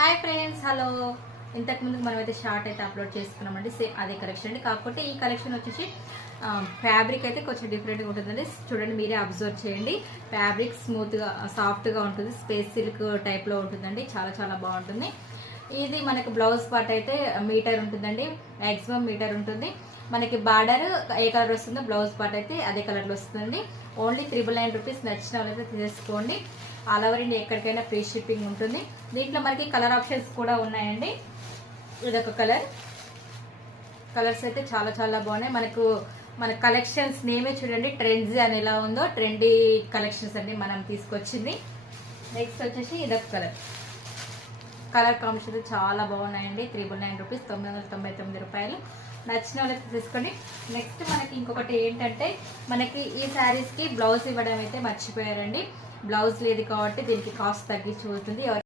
Hi friends, hello. ఇంతకు ముందుకు మనమైతే షార్ట్ అయితే అప్లోడ్ చేసుకున్నామండి. సేమ్ అదే కలెక్షన్ అండి. కాకపోతే ఈ కలెక్షన్ వచ్చేసి ఫ్యాబ్రిక్ అయితే కొంచెం డిఫరెంట్గా ఉంటుందండి. చూడండి, మీరే అబ్జర్వ్ చేయండి. ఫ్యాబ్రిక్ స్మూత్గా సాఫ్ట్గా ఉంటుంది. స్పేస్ సిల్క్ టైప్లో ఉంటుందండి. చాలా చాలా బాగుంటుంది. ఇది మనకి బ్లౌజ్ పార్ట్ అయితే మీటర్ ఉంటుందండి. మ్యాక్సిమం మీటర్ ఉంటుంది. మనకి బార్డర్ ఏ కలర్ వస్తుందో బ్లౌజ్ పార్ట్ అయితే అదే కలర్లో వస్తుందండి. Only 999 rupees. నచ్చిన వాళ్ళైతే తీసుకోండి. ఆల్ ఓవర్ ఇండియా ఎక్కడికైనా ఫ్రీ షిప్పింగ్ ఉంటుంది. దీంట్లో మనకి కలర్ ఆప్షన్స్ కూడా ఉన్నాయండి. ఇదొక కలర్స్ అయితే చాలా చాలా బాగున్నాయి. మన కలెక్షన్స్ నేమే చూడండి. ట్రెండ్స్ అని ఎలా ఉందో ట్రెండీ కలెక్షన్స్ అండి మనం తీసుకొచ్చింది. నెక్స్ట్ వచ్చేసి ఇదొక కలర్ కాంబినేషన్ చాలా బాగున్నాయండి. 999 రూపీస్, 999 రూపాయలు. నచ్చిన వాళ్ళకి తీసుకోండి. నెక్స్ట్ మనకి ఇంకొకటి ఏంటంటే, మనకి ఈ శారీస్కి బ్లౌజ్ ఇవ్వడం అయితే మర్చిపోయారండి. బ్లౌజ్ లేదు కాబట్టి దీనికి కాస్ట్ తగ్గించి అవుతుంది.